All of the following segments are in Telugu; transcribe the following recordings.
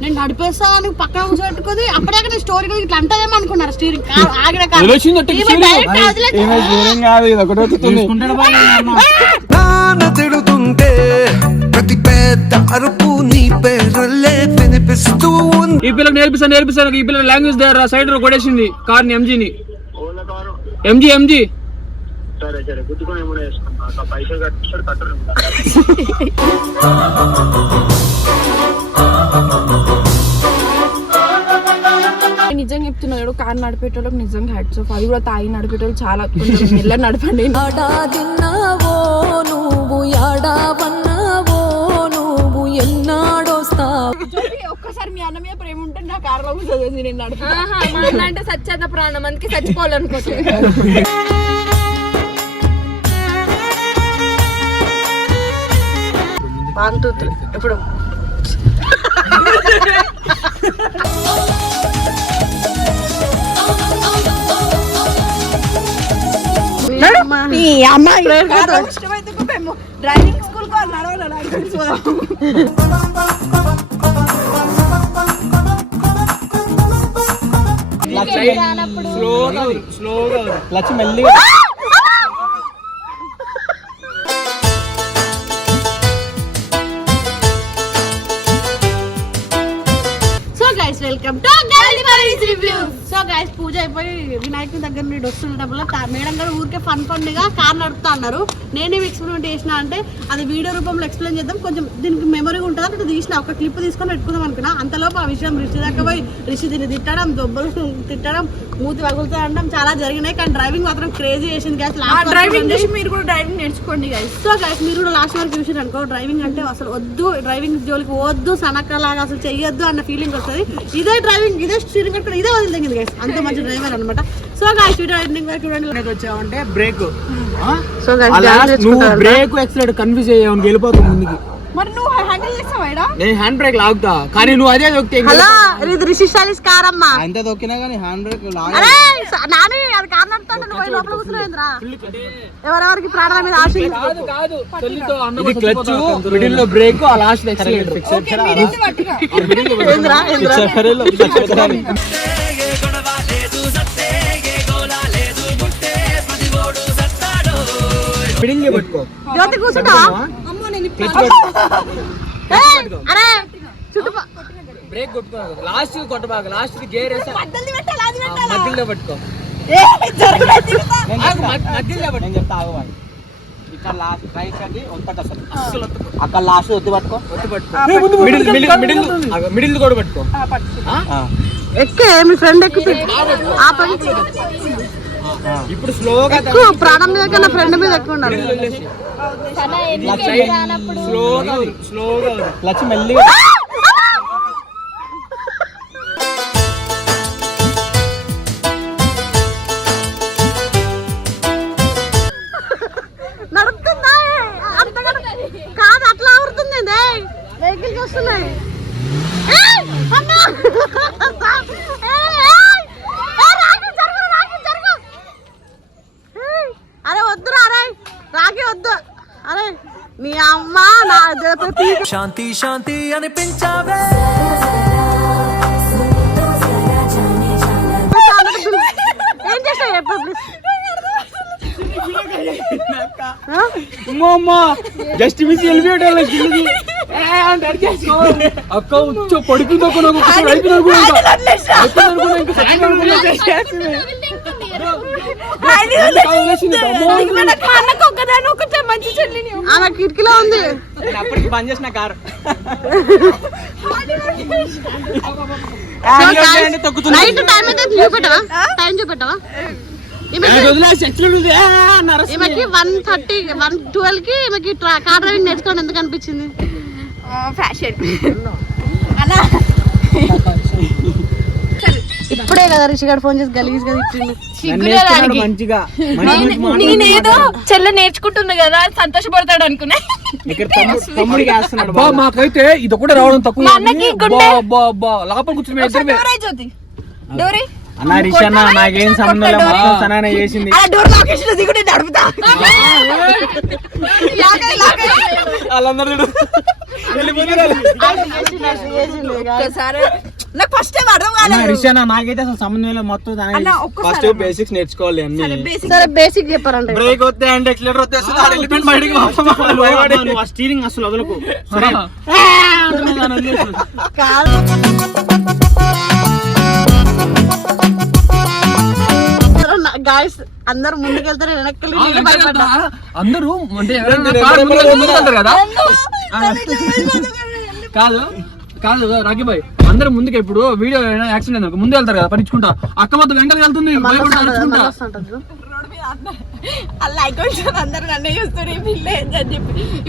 నేను నడిపేస్తా అని పక్కన కూర్చోబెట్టుకుంది. అప్పుడే నేను స్టోరీ కూడా ఇట్లా అంటదేమో అనుకున్నారు? స్టీరింగ్ కార్ ఆగిన కార్ ఈమె తిడుతుంటే ప్రతి పెద్ద అరుపు ఈ పిల్లకి నేర్పిస్తాను నేర్పిస్తాను. ఈ పిల్లల లాంగ్వేజ్ దగ్గర సైడ్ కొట్టేసింది కార్? ని ఎంజీని ఎంజీ ఎంజీ సరే సరే గుర్తుకొని ఏమైనా వేసుకున్నా పైసలు కట్టిస్తాడు కట్టరు. నిజంగా చెప్తున్నాడు కార్ నడిపేటోళ్ళకి నిజంగా హ్యాట్స్ ఆఫ్ అది కూడా తాగి నడిపేటోళ్ళు చాలా మెల్ల నడపండి. నువ్వు మీ అన్న మీద ప్రేమ ఉంటే నా కార్లో కూర్చోదు నేను నడుపు ఆహా, మా అన్న అంటే సత్యాత ప్రాణం అందుకే చచ్చిపోవాలనుకోవచ్చు ఇప్పుడు. ఈ అమ్మాయి డ్రైవింగ్ స్కూల్కు స్లోగా స్లోగా లచ్చి మెల్లిగా దగ్గర నుండి వస్తున్నప్పుడు మేడం గారు ఊరికే ఫన్ ఫన్గా కార్ నడుపుతా అన్నారు. నేనేం ఎక్స్పెరిమెంట్ చేసిన అంటే అది వీడియో రూపంలో ఎక్స్ప్లెయిన్ చేద్దాం. కొంచెం దీనికి మెమరీ ఉంటుంది? అంటే తీసిన ఒక క్లిప్ తీసుకొని పెట్టుకుందాం అనుకున్నా. అంతలోపు ఆ విషయం రిషి దాకా పోయి రిషి దీన్ని తిట్టడం దొబ్బలు తిట్టడం మూతి పగులుతా అనడం చాలా జరిగినాయి. కానీ డ్రైవింగ్ మాత్రం క్రేజీ చేసింది గ్యాస్ డ్రైవింగ్ చూసి మీరు కూడా డ్రైవింగ్ నేర్చుకోండి గైస్ సో గైస్ మీరు కూడా లాస్ట్ వరకు చూసారు అనుకో డ్రైవింగ్ అంటే అసలు వద్దు. డ్రైవింగ్ జోలికి వద్దు సనకలాగా అసలు చెయ్యొద్దు అన్న ఫీలింగ్ వస్తుంది. ఇదే డ్రైవింగ్ ఇదే స్టీరింగ్ కట్టుకుని ఇదే వదిలింది గైస్ అంత మంచి డ్రైవర్ అనమాట సో ఎండింగ్ వరకు చూడండి వచ్చావంటే బ్రేక్ సో నువ్వు బ్రేక్ ఎక్సలెంట్ కన్ఫ్యూజ్ అయ్యావు వెళ్ళిపోతావు ముందుకి. మరి నువ్వు హ్యాండిల్ చేస్తావా నేను హ్యాండ్ బ్రేక్ లాగుతా. కానీ నువ్వు అదే దొక్కితే హలో ఇది రిషి స్టాలిస్ కార్ అమ్మా. అంత దొక్కినా కానీ హ్యాండ్ బ్రేక్ అరే స- నాని అది నువ్వు పోయి లోపల కూర్చున్నావేంద్రా? ఎవరెవరికి ప్రాణాల మీద ఆశ? కాదు కాదు. ఇది క్లచ్ మిడిల్లో బ్రేక్ ఆ లాస్ట్ ఎక్సలెంటర్ ఏంద్రా ఏంద్రా? పట్టుకో. జ్యోతి కూర్చుంటావా? ఏయ్, అరే చుట్టుప బ్రేక్ కొట్టుకో. లాస్ట్ కొట్టబాక లాస్ట్ గేర్ వేసా మధ్యలో పట్టుకో. మధ్యలో పట్టుకో. చెప్తా ఆగవాడు ఇక్కడ లాస్ట్ రైట్ అది ఒత్తట అసలు. అక్కడ లాస్ట్ ఒత్తి పట్టుకో. ఒత్తి పట్టుకో. మిడిల్ మిడిల్ మిడిల్ ఆగు, మిడిల్ కూడా పట్టుకో. ఆ? ఎక్కే మీ ఫ్రెండ్ ఆపండి ఇప్పుడు స్లోగా ఎక్కువ ప్రాణం మీద కన్నా ఫ్రెండ్ మీద ఎక్కువ ఉండాలి. స్లోగా స్లోగా లచ్చి మెల్లిగా శాంతి శాంతి అనిపించావే. జస్ట్ మిస్ అడిగేసి. అక్క వచ్చో పడుకుందో వదిలేసింది. అమ్మో. మంచి చెల్లిని ఆమె కిటికీలో ఉంది. నేను అప్పటికి బంద్ చేసిన కారు. నైట్ టైం అయితే చూపెట్టవా? చూపెట్టవా? ఈమెకి వన్ థర్టీ వన్ ట్వెల్వ్కి ఈమెకి కార్ డ్రైవింగ్ నేర్చుకోవడం ఎందుకు అనిపించింది? ఫ్యాషన్ ఇప్పుడే కదా రిషి గారు ఫోన్ చేసి గలీజ్గా తిట్టిండు. మంచిగా. నేనేదో చెల్లె నేర్చుకుంటుంది కదా సంతోషపడతాడు అనుకున్నా. ఇక్కడ తమ్ముడు తమ్ముడికి వేస్తున్నాడు బా మాకైతే ఇది ఒకటే రావడం తక్కువ. లోపల కూర్చుని అన్న నాకేం సంబంధం లేదు మొత్తం సనానే చేసింది. వాళ్ళందరూ. ఒక్కసారి నాకు ఫస్ట్ టైం అర్థం కాలేదు. నాకైతే అసలు సంబంధం లేదు మొత్తం ఫస్ట్. బేసిక్స్ నేర్చుకోవాలి అన్ని. సరే బేసిక్ చెప్పారంటే. బ్రేక్ వస్తే అంటే ఎక్సలేటర్ వస్తే వెళ్ళిపోయింది బయటికి స్టీరింగ్ అసలు వదలకు. సరే. కాదు. గాయస్ అందరు ముందుకెళ్తారు వెనక్కి అందరూ అంటే కదా. కాదు రాకీ బాయ్ అందరూ ముందుకు ఇప్పుడు వీడియో యాక్సిడెంట్ అయింది ముందు వెళ్తారు కదా పట్టించుకుంటా. అక్క మొత్తం వెంటనే వెళ్తుంది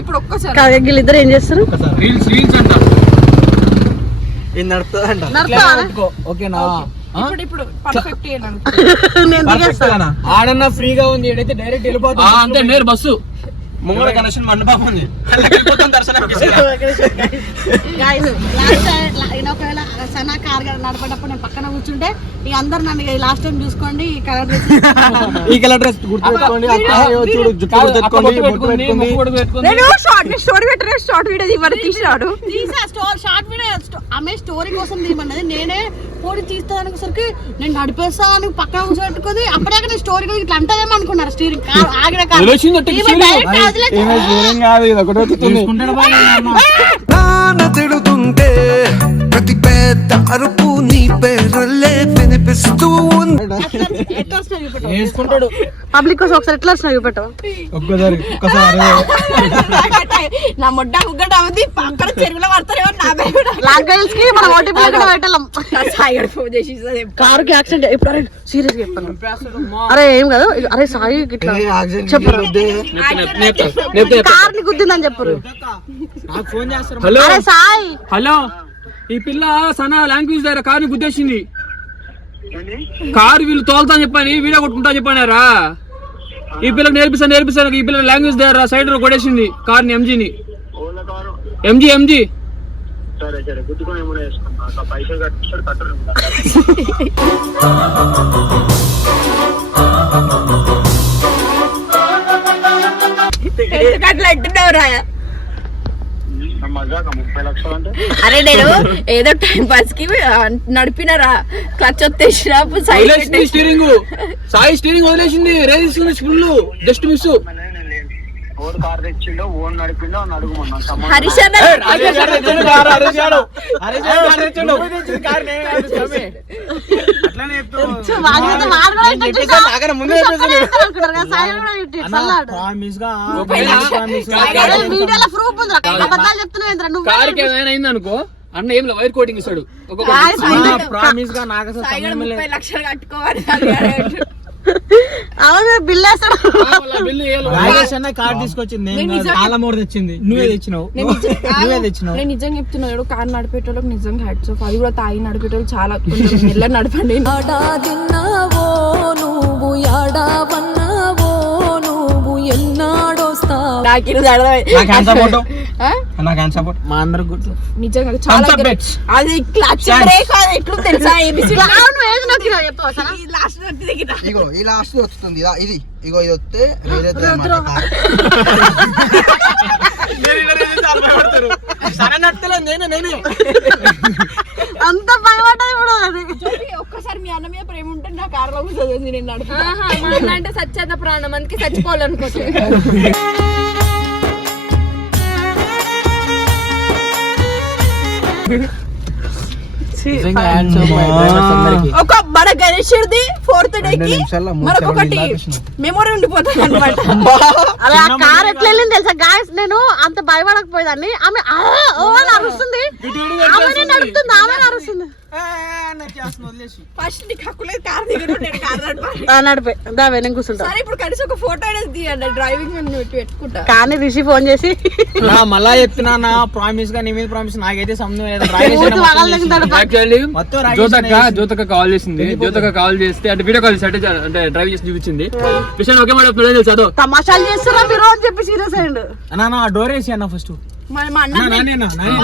ఇప్పుడు ఒక్కసారి. వీళ్ళిద్దరు ఏం చేస్తారు? రీల్స్ రీల్స్ అంట. ఇది నడుస్తుందంట. నడుపుతావా? ఓకేనా? ఇప్పుడు ఇప్పుడు పర్ఫెక్ట్ నేను దిగేస్తాను ఆడన్నా ఫ్రీగా ఉంది ఏడైతే డైరెక్ట్ ఆ, వెళ్ళిపోతుంది అంతే నేరు బస్సు. ముంగళ కనెక్షన్ మండపం ఉంది. వెళ్ళిపోతాం టైం ఒకవేళ సనా కార్ నడిపేటప్పుడు నేను పక్కన కూర్చుంటే ఇక అందరు నన్ను లాస్ట్ టైం చూసుకోండి ఈ కలర్ ఈ కలర్ డ్రెస్ షార్ట్ స్టోరీ పెట్టరే షార్ట్ వీడియో. ఇవ్వరు తీసినాడు తీసా స్టోర్ షార్ట్ వీడియో ఆమె స్టోరీ కోసం తీయమన్నది నేనే పోటీ తీస్తానికి నేను నడిపేస్తాను పక్కన కూర్చోబెట్టుకుంది. అప్పుడే నేను స్టోరీ ఇట్లా అంటదేమో అనుకున్నారు. స్టీరింగ్ ఆగిన ఈమె direct వదిలేసి- కాదు నాన్న తిడుతుంటే ప్రతి పెద్ద అరుపు నీ పేరల్లే ఉంది. వేసుకుంటాడు పబ్లిక్ కోసం ఒకసారి ఎట్లా వస్తున్నాయి చూపెట్టు. ఒక్కసారి ఒక్కసారి. నా ముడ్డ ముగ్గట అవుతుంది పక్కన చెరువులో పడతారేమో నా లాంగ్వేజ్కి మనం కూడా సాయి ఫోన్ చేసి కార్కి యాక్సిడెంట్ ఇప్పుడు అరే సీరియస్ చెప్పాను? అరే ఏం కాదు అరే సాయి ఇట్లా చెప్పరు కార్ని గుద్దిందని చెప్పరు నాకు ఫోన్ చేస్తారు? హలో అరే సాయి. హలో. ఈ పిల్ల సనా లాంగ్వేజ్ దగ్గర కారు గుద్దేసింది. కారు వీళ్ళు తోలుతా అని చెప్పని వీడియో కొట్టుకుంటా చెప్పానారా ఈ పిల్లకి నేర్పిస్తా నేర్పిస్తాను ఈ పిల్ల లాంగ్వేజ్ దగ్గర సైడ్ కొట్టేసింది కార్ని ఎంజీని ఎంజీ ఎంజీ సరే అరే నేను ఏదో టైం పాస్కి నడిపినరా? క్లచ్ వచ్చేసినప్పుడు సైడ్ వదిలేసింది స్టీరింగ్ సాయి స్టీరింగ్ వదిలేసింది. Race full just miss own car తెచ్చిండో own నడిపిండో అని హరీష్ అన్న అట్లానే వాళ్ళతో వాడు కూడా ఇట్లా చూసా? ముందే అనుకున్నారు కదా, సాయి కూడా ఇట్లా చల్లాడు. ప్రామిస్గా ముప్పై లక్షలు. ప్రామిస్గా అరే వీడియోలో ప్రూఫ్ ఉంది అబద్ధాలు చెప్తున్నావు ఏంద్రా నువ్వు కార్కి ఏమైనా అయింది అనుకో అన్న ఏం వైర్ కోటింగ్ ఇస్తాడు. ప్రామిస్గా నాకు లక్షలు కట్టుకోవాలి అవును బిల్ కార్ తీసుకొచ్చింది. చాలా మోర్ తెచ్చింది. నువ్వే తెచ్చినావు. నువ్వే తెచ్చినావు. నేను నిజంగా చెప్తున్నాడు కార్ నడిపేటోళ్ళకి నిజంగా హ్యాట్స్ ఆఫ్ అది కూడా తాగి నడిపేటోళ్ళు చాలా మెల్ల నడపండి. యాడా తిన్నావో నువ్వు యాడా వన్నావో నువ్వు ఎన్నాడొస్తావు? నాకు. నాకు హ్యాండ్ సపోర్ట్ మా అందరికి గుర్తు. నిజంగా చాలా bets. అది క్లచ్ బ్రేక్ అది ఎట్లు తెలుసా? ABC అవును ఏది నొక్కినావు చెప్పవా సనా? ఈ లాస్ట్ నొక్కి దిగిన. ఇగో ఈ లాస్ట్ వస్తుంది. ఇదా ఇది. ఇగో ఇది వస్తే నేనే అంత భయపడ్డది ఇప్పుడు అది. ఒక్కసారి మీ అన్న మీద ప్రేమ ఉంటే నా కార్లో కూర్చోదు నేను. అంటే సచ్చేత ప్రాణం అందుకే చచ్చిపోవాలనుకోవచ్చు ఒక మన గణేశుడిది ఫోర్త్ డే కి మరొకటి. మెమొరీ ఉండిపోతుంది అనమాట అరే ఆ కార్ ఎట్లా వెళ్ళింది తెలుసా? గాయస్ నేను అంత భయపడకపోయేదాన్ని. ఆమె అరుస్తుంది. ఆమె నడుస్తుంది ఆమె అరుస్తుంది ఫస్ట్ నీకు హక్కులేదు కార్ దిగను నేను కార్ నడపాలి. ఆ, నడిపే. దావే నేను కూర్చుంటా. సరే ఇప్పుడు కనీసం ఒక ఫోటో అనేది తీయండి. డ్రైవింగ్ మీద పెట్టి పెట్టుకుంటా. కానీ రిషి ఫోన్ చేసి నా మళ్ళా చెప్తున్నా నా ప్రామిస్గా నీ మీద ప్రామిస్ నాకైతే సంబంధం లేదు. జ్యోతక్క జ్యోతక్క కాల్ చేసింది. జ్యోతక్క కాల్ చేస్తే అంటే వీడియో కాల్ సెట్ అంటే డ్రైవ్ చేసి చూపించింది. విషయం ఒకే మాట అదో. తమాషాలు చేస్తున్నా మీరు అని చెప్పి సీరియస్ అయ్యండు. అన్నా నా డోర్ వేసి అన్న ఫస్ట్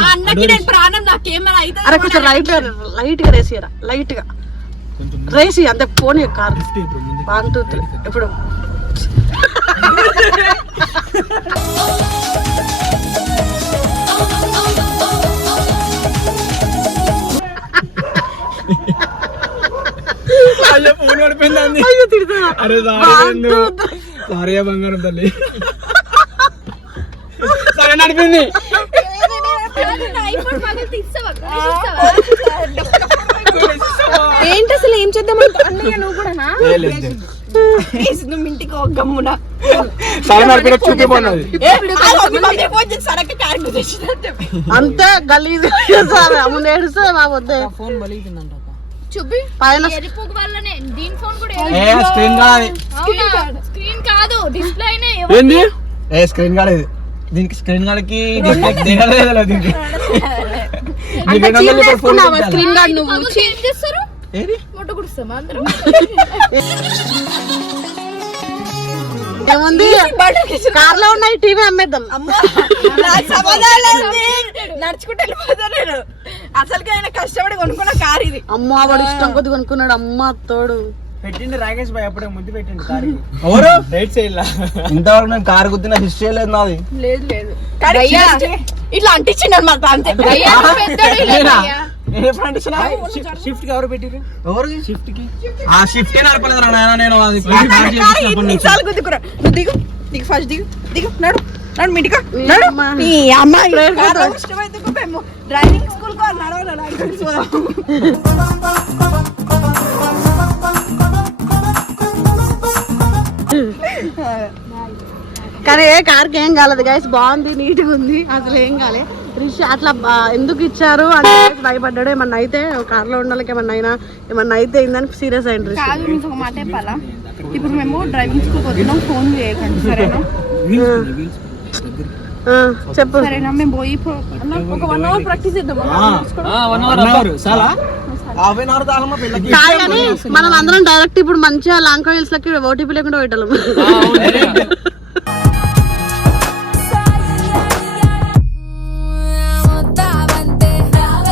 అన్నకి నేను ప్రాణం నాకేమైనా అయితే అరే కొంచెం లైట్గా లైట్గా రేసియరా లైట్గా రేసి అంతే పోనీ కార్ వన్ టూ త్రీ ఇప్పుడు అయ్యో ఫోన్ పడిపోయింది అంది. అయ్యో తిడుతున్నా అరే One, two, three. సారీ బంగారం తల్లి సరే నడిపింది ఏంటి అసలు ఏం చేద్దాం అన్నయ్య నువ్వు కూడానా? ప్లీజ్ నువ్వు ఇంటికి ఒక గమ్మున. సరే నడిపిన చూపిపోయినది అంతే గలీజ్ ఏడుస్తే వద్దే? చూపి. పైన ఎరిపోకు వల్లనే. దీని ఫోన్ కూడా ఏ స్క్రీన్ కాదు. స్క్రీన్ కాదు. డిస్ప్లే అయినా ఏంది? ఏ స్క్రీన్ ఇది దీనికి స్క్రీన్ కార్డ్కి దిగలేదు దీనికి? స్క్రీన్ గార్డ్ నువ్వు? ఏం చేస్తారు? ఏది? మొట్ట కుడుస్తామా అందరం? ఏముంది? కార్లో ఉన్నాయి టీవీ అమ్మేద్దాం. నడుచుకుంటూ అసలుకి ఆయన కష్టపడి కొనుక్కున్న కార్ ఇది. అమ్మ వాడు ఇష్టం కొద్ది కొనుక్కున్నాడు. అమ్మ తోడు పెట్టింది రాకేష్ భాయ్ అప్పుడే ముద్దు పెట్టింది కారు ఎవరు? రైట్ సైడ్ లా. ఇంతవరకు నేను కారు గుద్దిన హిస్టరీ లేదు నాది. లేదు లేదు. కానీ ఇట్లా అంటించిండు అనమాట అంతే. అయ్యా, నువ్వు పెద్దోడు ఇలా నేనా? అయ్యా. నేను ఎప్పుడు అంటించినా? షిఫ్ట్కి ఎవరు పెట్టిరు ఎవరు షిఫ్ట్కి. ఆ షిఫ్ట్ నడపలేదు రా నాయన నేను అది గుద్దుకురా. నువ్వు దిగు దిగు ఫస్ట్ దిగు దిగు నడు నడు మిటిగా నడు. అమ్మ. నీ డ్రైవింగ్ స్కూల్కు కానీ ఏ కార్కి ఏం కాలేదు గైస్ బాగుంది నీట్గా ఉంది. అసలు ఏం కాలే. రిషి అట్లా ఎందుకు ఇచ్చారు అంటే భయపడ్డాడు. ఏమన్నా అయితే కార్లో ఉండాలి ఏమన్నా అయినా ఏమన్నా అయితే అయిందని సీరియస్ అయింది ఇప్పుడు మేము డ్రైవింగ్ స్కూల్ ఫోన్ చేయకండి సరేనా? చెప్పు. సరేనా మేము పోయి ఒక వన్ అవర్ ప్రాక్టీస్ చేద్దాం వన్ One hour, చాలా హాఫ్ అన్ అవర్ తాగమ్మా పిల్లకి కాదు కానీ మనం అందరం డైరెక్ట్ ఇప్పుడు మంచిగా లాంగ్ హిల్స్ లకి ఓటీపీ లేకుండా పెట్టాలి